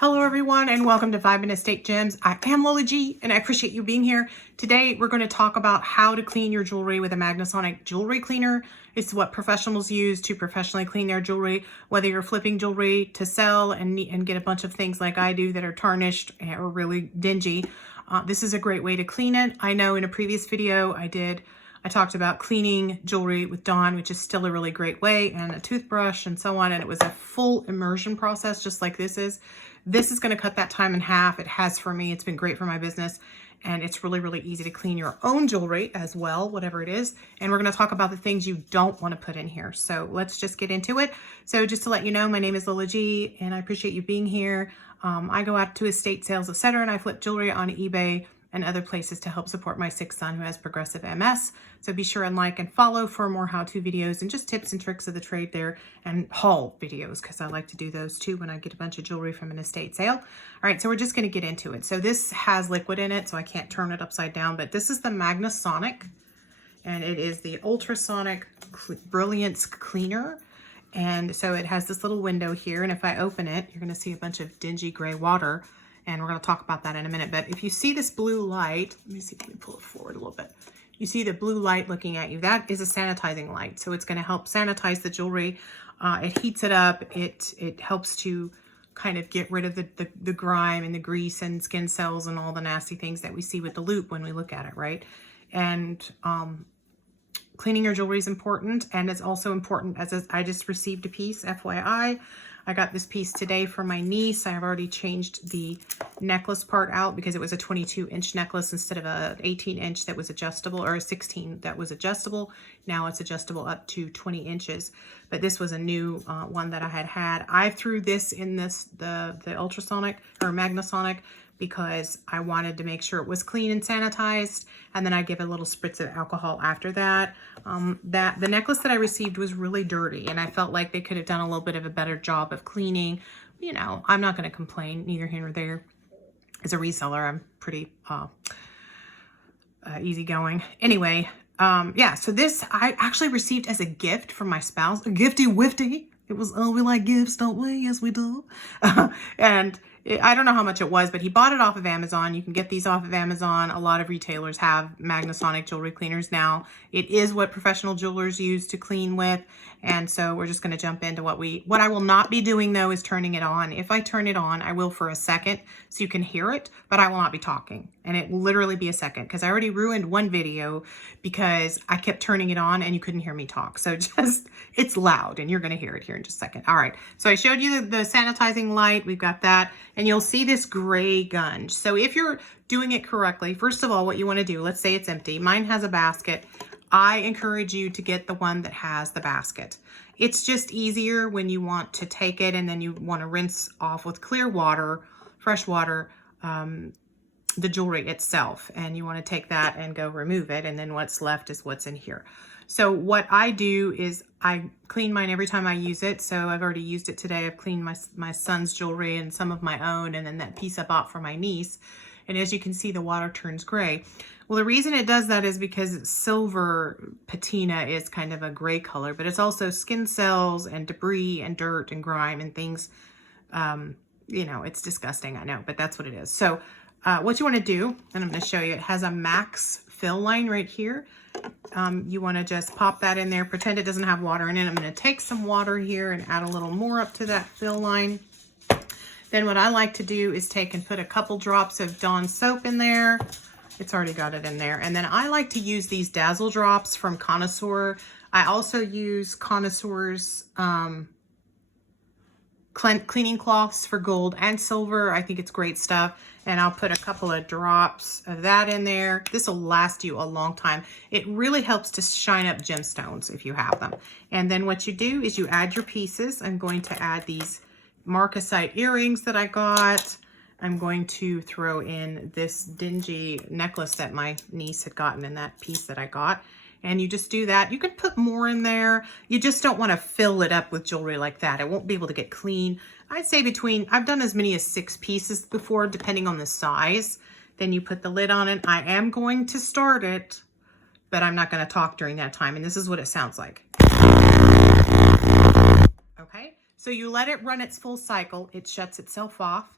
Hello everyone and welcome to Vibe and Estate Gems. I am Lola G and I appreciate you being here. Today we're going to talk about how to clean your jewelry with a Magnasonic jewelry cleaner. It's what professionals use to professionally clean their jewelry, whether you're flipping jewelry to sell and get a bunch of things like I do that are tarnished or really dingy. This is a great way to clean it. I know in a previous video I talked about cleaning jewelry with Dawn, which is still a really great way, and a toothbrush and so on. And it was a full immersion process, just like this is. This is going to cut that time in half. It has for me. It's been great for my business. And it's really, really easy to clean your own jewelry as well, whatever it is. And we're going to talk about the things you don't want to put in here. So let's just get into it. So just to let you know, my name is Lola G and I appreciate you being here. I go out to estate sales, etc., and I flip jewelry on eBay and other places to help support my sick son who has progressive MS. So be sure and like and follow for more how-to videos and just tips and tricks of the trade there, and haul videos because I like to do those too when I get a bunch of jewelry from an estate sale. All right, so we're just going to get into it. So this has liquid in it, so I can't turn it upside down, but this is the Magnasonic, and it is the ultrasonic brilliance cleaner. And so it has this little window here, and if I open it, you're going to see a bunch of dingy gray water. And we're going to talk about that in a minute. But if you see this blue light, let me pull it forward a little bit. You see the blue light looking at you. That is a sanitizing light. So it's going to help sanitize the jewelry. It heats it up. It helps to kind of get rid of the grime and the grease and skin cells and all the nasty things that we see with the loupe when we look at it, right? And cleaning your jewelry is important. And it's also important, as I just received a piece, FYI. I got this piece today for my niece. I have already changed the necklace part out because it was a 22-inch necklace instead of an 18-inch that was adjustable, or a 16 that was adjustable. Now it's adjustable up to 20 inches. But this was a new one that I had. I threw this in the ultrasonic or Magnasonic because I wanted to make sure it was clean and sanitized, and then I give a little spritz of alcohol after that. The necklace that I received was really dirty, and I felt like they could have done a little bit of a better job of cleaning. You know, I'm not going to complain, neither here nor there. As a reseller, I'm pretty easygoing. Anyway, yeah, so this I actually received as a gift from my spouse, a gifty wifty. It was, oh, we like gifts, don't we? Yes, we do. And I don't know how much it was, but he bought it off of Amazon. You can get these off of Amazon. A lot of retailers have Magnasonic jewelry cleaners now. It is what professional jewelers use to clean with. And so we're just going to jump into what I will not be doing though is turning it on. If I turn it on, I will for a second so you can hear it, but I will not be talking. And it will literally be a second because I already ruined one video because I kept turning it on and you couldn't hear me talk. So just, it's loud and you're going to hear it here in just a second. All right. So I showed you the sanitizing light. We've got that. And you'll see this gray gunge. So if you're doing it correctly, first of all, what you want to do, let's say it's empty. Mine has a basket. I encourage you to get the one that has the basket. It's just easier when you want to take it and then you want to rinse off with clear water, fresh water, the jewelry itself. And you want to take that and go remove it. And then what's left is what's in here. So what I do is I clean mine every time I use it. So I've already used it today. I've cleaned my son's jewelry and some of my own, and then that piece I bought for my niece. And as you can see, the water turns gray. Well, the reason it does that is because silver patina is kind of a gray color, but it's also skin cells and debris and dirt and grime and things. You know, it's disgusting, I know, but that's what it is. So what you want to do, and I'm going to show you, it has a max fill line right here. You want to just pop that in there, pretend it doesn't have water in it. I'm going to take some water here and add a little more up to that fill line. Then what I like to do is take and put a couple drops of Dawn soap in there. It's already got it in there. And then I like to use these Dazzle drops from Connoisseur. I also use Connoisseur's cleaning cloths for gold and silver. I think it's great stuff. And I'll put a couple of drops of that in there. This will last you a long time. It really helps to shine up gemstones if you have them. And then what you do is you add your pieces. I'm going to add these marcasite earrings that I got. I'm going to throw in this dingy necklace that my niece had gotten in that piece that I got. And you just do that. You can put more in there. You just don't want to fill it up with jewelry like that. It won't be able to get clean. I'd say I've done as many as 6 pieces before, depending on the size. Then you put the lid on it. I am going to start it, but I'm not going to talk during that time. And this is what it sounds like. Okay. So you let it run its full cycle. It shuts itself off.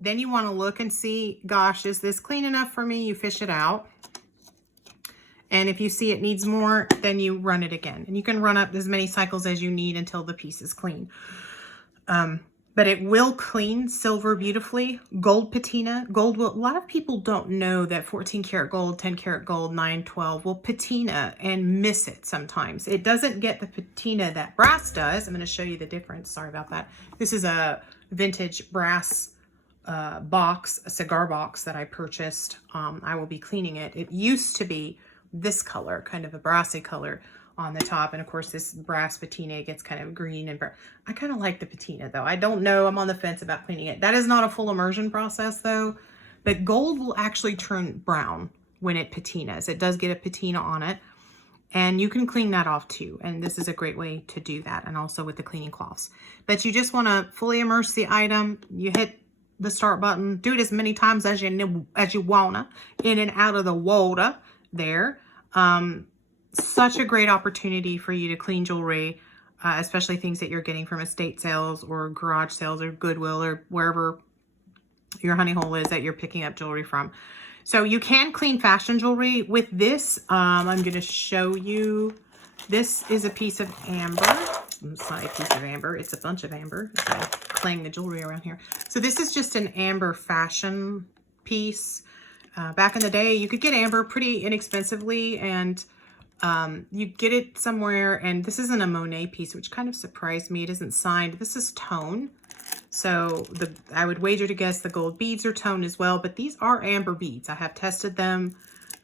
Then you want to look and see, gosh, is this clean enough for me? You fish it out. And if you see it needs more, then you run it again. And you can run up as many cycles as you need until the piece is clean. But it will clean silver beautifully. Gold patina. Gold will, a lot of people don't know that 14 karat gold, 10 karat gold, 9, 12 will patina and miss it sometimes. It doesn't get the patina that brass does. I'm going to show you the difference. Sorry about that. This is a vintage brass box, a cigar box that I purchased. I will be cleaning it. It used to be this color, kind of a brassy color on the top, and of course this brass patina gets kind of green and brown. I kind of like the patina though. I don't know, I'm on the fence about cleaning it. That is not a full immersion process though, but gold will actually turn brown when it patinas. It does get a patina on it, and you can clean that off too, and this is a great way to do that, and also with the cleaning cloths. But you just want to fully immerse the item. You hit the start button, do it as many times as you wanna, in and out of the water there. Such a great opportunity for you to clean jewelry, especially things that you're getting from estate sales or garage sales or Goodwill or wherever your honey hole is that you're picking up jewelry from. So you can clean fashion jewelry with this. I'm going to show you. This is a piece of amber. It's not a piece of amber. It's a bunch of amber. I'm playing the jewelry around here. So this is just an amber fashion piece. Back in the day, you could get amber pretty inexpensively, and you get it somewhere, and this isn't a Monet piece, which kind of surprised me. It isn't signed. This is tone. So I would wager to guess the gold beads are tone as well, but these are amber beads. I have tested them.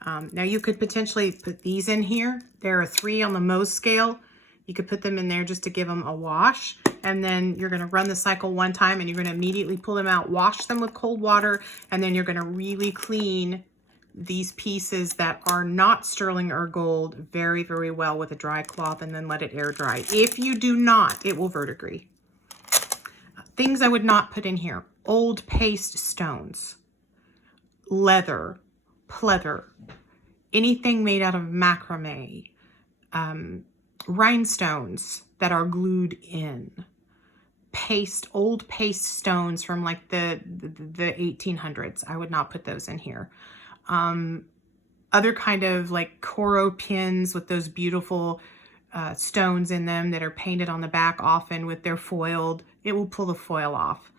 Now you could potentially put these in here. There are 3 on the Mohs scale. You could put them in there just to give them a wash, and then you're going to run the cycle one time, and you're going to immediately pull them out, wash them with cold water, and then you're going to really clean these pieces that are not sterling or gold very, very well with a dry cloth, and then let it air dry. If you do not, it will verdigris. Things I would not put in here: old paste stones, leather, pleather, anything made out of macrame, rhinestones that are glued in, paste, old paste stones from like the 1800s. I would not put those in here. Other kind of like Coro pins with those beautiful stones in them that are painted on the back often with their foiled. It will pull the foil off.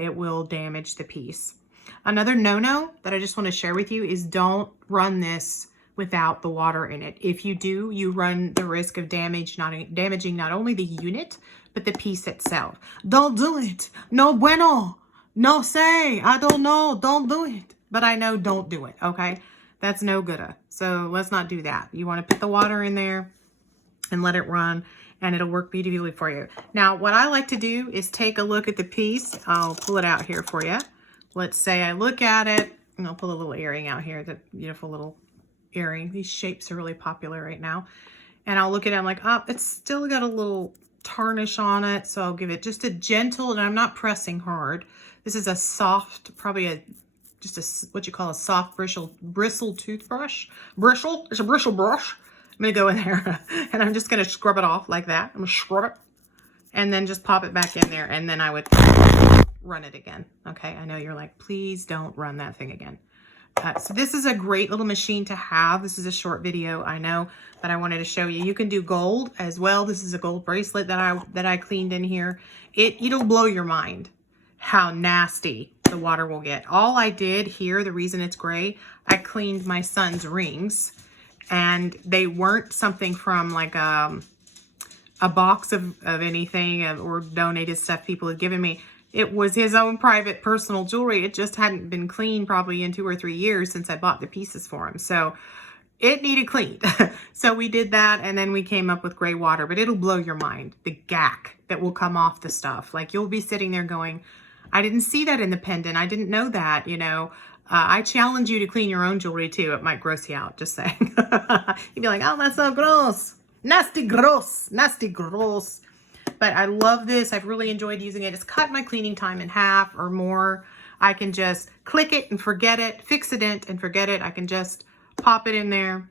It will damage the piece. Another no-no that I just want to share with you is don't run this without the water in it. If you do, you run the risk of damaging not only the unit, but the piece itself. Don't do it. No bueno. No say. I don't know. Don't do it. But I know don't do it, okay? That's no good. So let's not do that. You want to put the water in there and let it run, and it'll work beautifully for you. Now, what I like to do is take a look at the piece. I'll pull it out here for you. Let's say I look at it, and I'll pull a little earring out here, the beautiful little earring. These shapes are really popular right now. And I'll look at it, I'm like, oh, it's still got a little tarnish on it. So I'll give it just a gentle, and I'm not pressing hard. This is a soft, probably just a, what you call a soft bristle toothbrush. Bristle, it's a bristle brush. I'm gonna go in there and I'm just gonna scrub it off like that. I'm gonna scrub it and then just pop it back in there, and then I would run it again. Okay, I know you're like, please don't run that thing again. So this is a great little machine to have. This is a short video, I know, but I wanted to show you. You can do gold as well. This is a gold bracelet that I cleaned in here. It'll blow your mind how nasty the water will get. All I did here, the reason it's gray, I cleaned my son's rings, and they weren't something from like a box of anything or donated stuff people had given me. It was his own private personal jewelry. It just hadn't been cleaned probably in 2 or 3 years since I bought the pieces for him. So it needed cleaned. So we did that, and then we came up with gray water, but it'll blow your mind. The gack that will come off the stuff. Like, you'll be sitting there going, I didn't see that in the pendant. I didn't know that, you know. I challenge you to clean your own jewelry too. It might gross you out, just saying. You'd be like, oh, that's so gross. Nasty gross. Nasty gross. But I love this. I've really enjoyed using it. It's cut my cleaning time in half or more. I can just click it and forget it, fix a dent and forget it. I can just pop it in there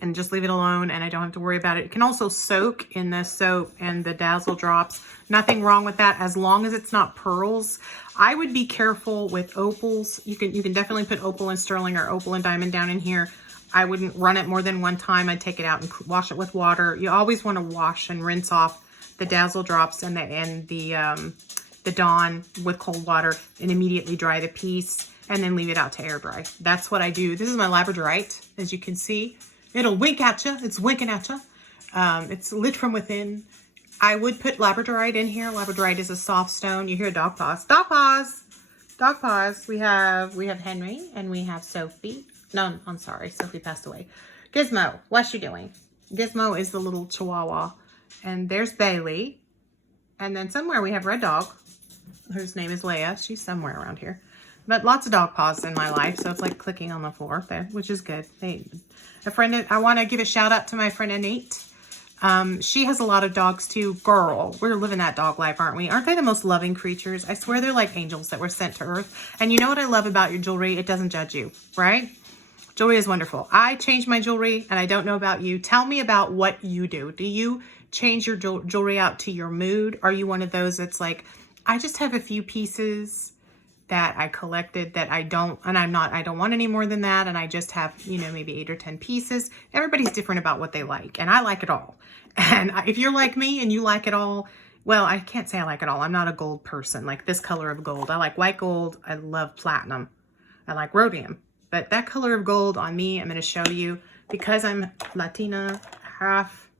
and just leave it alone, and I don't have to worry about it. It can also soak in the soap and the Dazzle drops. Nothing wrong with that as long as it's not pearls. I would be careful with opals. You can definitely put opal and sterling or opal and diamond down in here. I wouldn't run it more than one time. I'd take it out and wash it with water. You always want to wash and rinse off the Dazzle drops and the Dawn with cold water and immediately dry the piece and then leave it out to air dry. That's what I do. This is my labradorite, as you can see. It'll wink at you. It's winking at you. It's lit from within. I would put labradorite in here. Labradorite is a soft stone. You hear dog paws. Dog paws. Dog paws. We have Henry and we have Sophie. No, I'm sorry. Sophie passed away. Gizmo, what's she doing? Gizmo is the little chihuahua. And there's Bailey. And then somewhere we have Red Dog. Her name is Leia. She's somewhere around here. But lots of dog paws in my life, so it's like clicking on the floor there, which is good. I want to give a shout out to my friend Annette. She has a lot of dogs too. Girl, we're living that dog life, aren't we? Aren't they the most loving creatures? I swear they're like angels that were sent to earth. And you know what I love about your jewelry? It doesn't judge you, right? Jewelry is wonderful. I change my jewelry, and I don't know about you. Tell me about what you do. Do you change your jewelry out to your mood? Are you one of those that's like, I just have a few pieces that I collected that I don't want any more than that, and I just have, you know, maybe 8 or 10 pieces. Everybody's different about what they like, and I like it all. And if you're like me and you like it all, well, I can't say I like it all. I'm not a gold person, like this color of gold. I like white gold. I love platinum. I like rhodium. But that color of gold on me, I'm going to show you, because I'm Latina, half,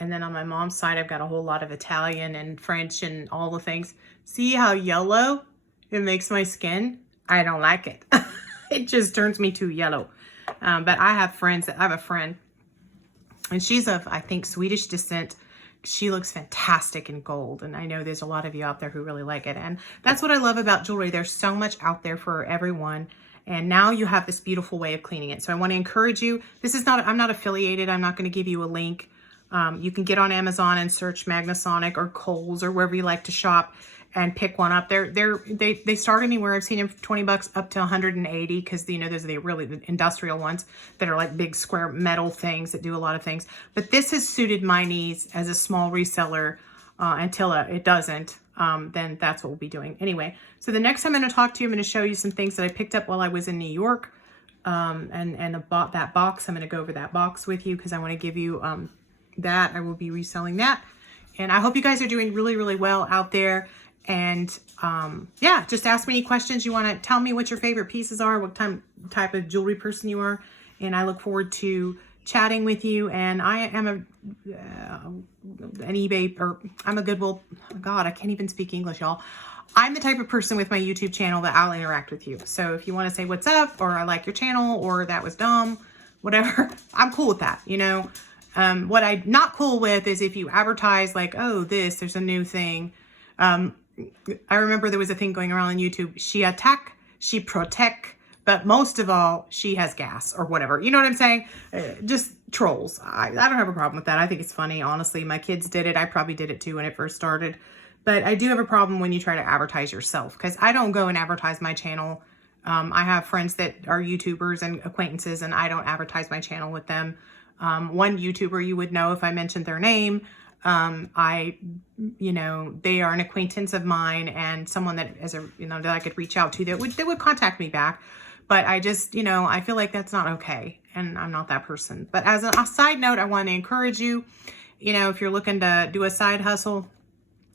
and then on my mom's side, I've got a whole lot of Italian and French and all the things. See how yellow it makes my skin? I don't like it. It just turns me too yellow. But I have a friend, and she's of, I think, Swedish descent. She looks fantastic in gold, and I know there's a lot of you out there who really like it. And that's what I love about jewelry. There's so much out there for everyone. And now you have this beautiful way of cleaning it. So I want to encourage you. I'm not affiliated. I'm not going to give you a link. You can get on Amazon and search Magnasonic or Kohl's or wherever you like to shop and pick one up. They start anywhere. I've seen them for 20 bucks up to 180, because, you know, those are the industrial ones that are like big square metal things that do a lot of things. But this has suited my needs as a small reseller until it doesn't. Then that's what we'll be doing. Anyway, so the next time I'm going to talk to you, I'm going to show you some things that I picked up while I was in New York. And bought that box. I'm going to go over that box with you because I want to give you that. I will be reselling that. And I hope you guys are doing really, really well out there. And yeah, just ask me any questions you want to tell me what your favorite pieces are, what type of jewelry person you are. And I look forward to chatting with you. And I am an eBay, or I'm a Goodwill. God, I can't even speak English, y'all. I'm the type of person with my YouTube channel that I'll interact with you. So if you want to say what's up, or I like your channel, or that was dumb, whatever, I'm cool with that, you know. What I'm not cool with is if you advertise like, oh, there's a new thing. I remember there was a thing going around on YouTube. She attack, she protect, but most of all, she has gas or whatever. You know what I'm saying? Just trolls. I don't have a problem with that. I think it's funny. Honestly, my kids did it. I probably did it too when it first started. But I do have a problem when you try to advertise yourself, because I don't go and advertise my channel. I have friends that are YouTubers and acquaintances, and I don't advertise my channel with them. One YouTuber you would know if I mentioned their name. You know, they are an acquaintance of mine and someone that that I could reach out to that would contact me back. But I just, I feel like that's not okay, and I'm not that person. But as a side note, I want to encourage you, if you're looking to do a side hustle,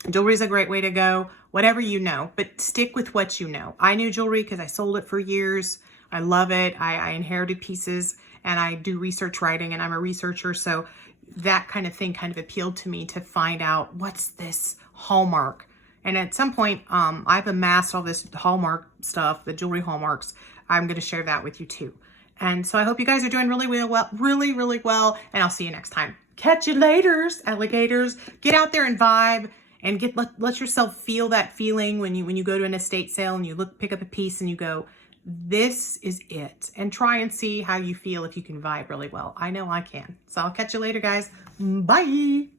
jewelry is a great way to go, whatever you know, but stick with what you know. I knew jewelry because I sold it for years. I love it. I inherited pieces, and I do research writing, and I'm a researcher. So that kind of thing kind of appealed to me to find out what's this hallmark. And at some point, I've amassed all this hallmark stuff, the jewelry hallmarks. I'm going to share that with you too. And so I hope you guys are doing really well, really, really well. And I'll see you next time. Catch you laters, alligators. Get out there and vibe, and let yourself feel that feeling when you go to an estate sale and you pick up a piece and you go, this is it. And try and see how you feel if you can vibe really well. I know I can. So I'll catch you later, guys. Bye.